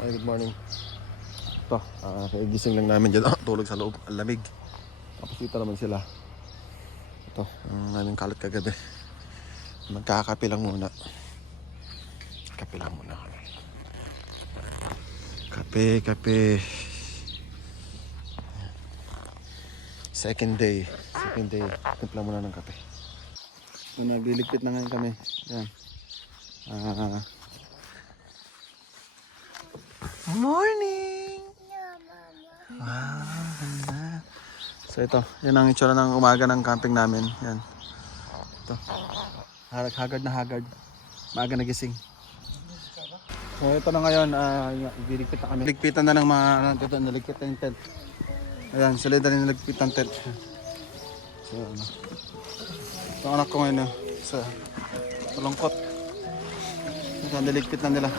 Hi, good morning. Ito, kagising lang namin dyan. Tulog sa loob, ang lamig. Tapos dito naman sila. Ito, ang aming kalat kagabi. Magkakape lang muna. Kape lang muna. Kape. Second day. Timpla muna ng kape. So, nagliligpit na ngayon kami. Yan. Morning! Wow, ganda. So ito, yan ang itsura ng umaga ng camping namin. Yan. Ito. Haggard na haggard. Maaga nagising. So ito na ngayon, liligpit na kami. Ligpitan na ng mga, ito, naligpit na yung tent. Ayan, sila na naligpit ng tent. So ano. Ito ang anak ko ngayon, sa lungkot. Ito, naligpit na nila.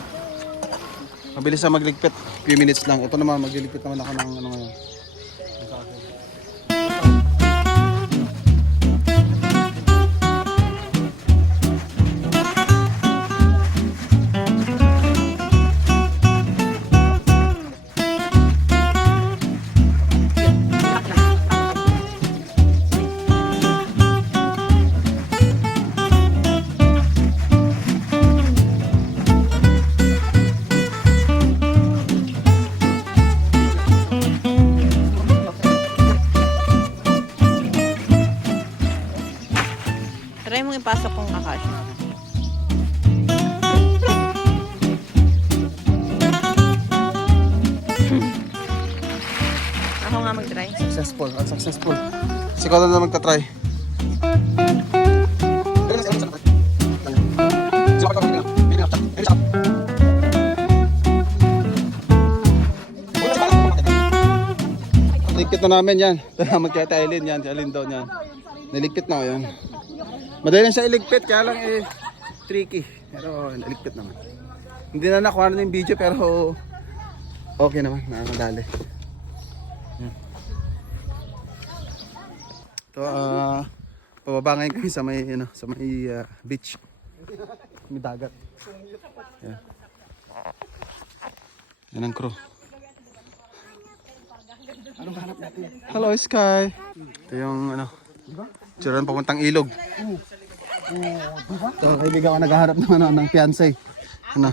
Mabilis na magligpit, few minutes lang. Ito naman, magliligpit naman ako ng ano ngayon. Try mong ipasok kong akasya. Ako nga mag-try. Successful. Si Ikaw na magta-try. Niligpit na namin yan. Magkaya tayo Eileen yan. Si Eileen doon yan. Niligpit na ko yan. Madali lang siya iligpit, kaya lang tricky. Pero iligpit naman. Hindi na nakuha na yung video pero okay naman, nakakadali. Ito, pababa ngayon kami sa may, beach. May dagat. Yan. Yan ang crew. Anong hanap natin? Hello, Sky. Ito yung Diyan papuntang ilog. So, kaibigan ko naghahanap ng fiancé. Ano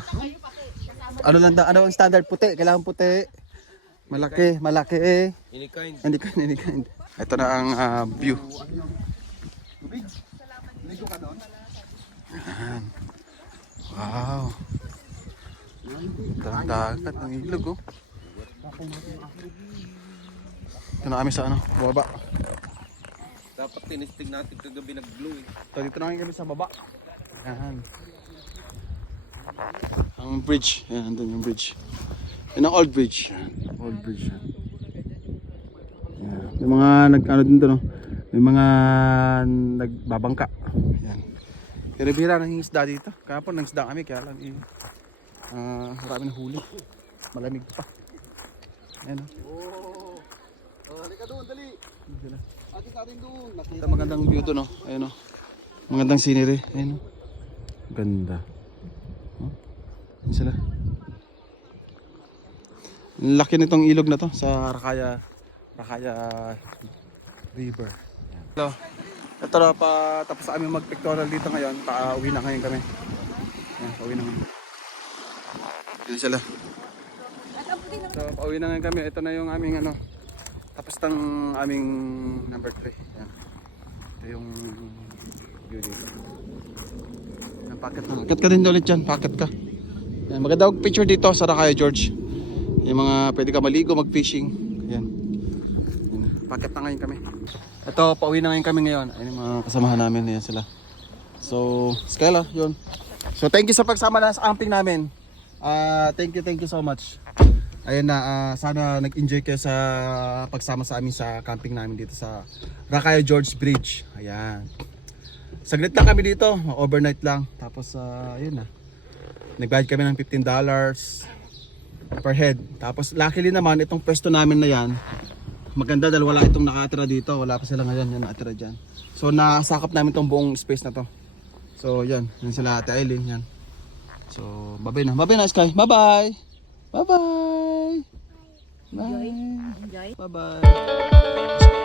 lang ang standard? Puti, kailangan puti. Malaki. Any kind. Ito na ang view. Ayan. Wow. Ito ang dagat ng ilog, oh. Ito na kami sa baba. Dapat tinistig natin kagabi nag-blue eh. So dito na kami sa baba. Ayan. Ang bridge. Ayan, doon yung bridge. Yan ang old bridge. Old bridge. Ayan. May mga may mga nagbabangka. Ayan. Pero bihira nang isda dito. Kaya po nang isda kami. Kaya lang marami na huli. Malamig pa. Ayan. Halika doon, dali. Dali. Ito magandang view to, no? Ayun, no? Magandang scenery. Ayun, no? Ganda. Oh? Ayun sila. Laki nitong ilog na to sa Rakaya River. Hello. Ito na pa tapos sa aming mag-pictorial dito ngayon. Pauwi na ngayon kami. Ayan, pauwi na ngayon. Ayun sila. So, pauwi na ngayon kami. Ito na yung aming tapos ng aming number 3. Yan. Ito yung view dito. Packet na. Packet ka din ulit dyan. Packet ka. Yan. Maganda ang picture dito sa Rakaya George. Yung mga pwede ka maligo, mag-fishing. Yan. Yan. Packet na ngayon kami. Ito, pauwi na ngayon kami ngayon. Ayun yung mga kasamahan namin. Yan sila. So, Skella, yun. So, thank you sa pagsama na sa camping namin. Thank you so much. Ayun na, sana nag-enjoy kayo sa pagsama sa amin sa camping namin dito sa Rakaya George Bridge. Ayan. Saglit lang kami dito, overnight lang. Tapos, ayun na. Nag-budget kami ng $15 per head. Tapos, luckily naman, itong pwesto namin na yan, maganda dahil wala itong nakatira dito. Wala pa sila ngayon, yan nakatira dyan. So, nasakap namin itong buong space na to. So, yan. Yan sila Ate Eileen, yan. So, bye-bye na. Bye-bye na, Sky. Bye-bye! Bye-bye! Bye! Enjoy. Bye-bye!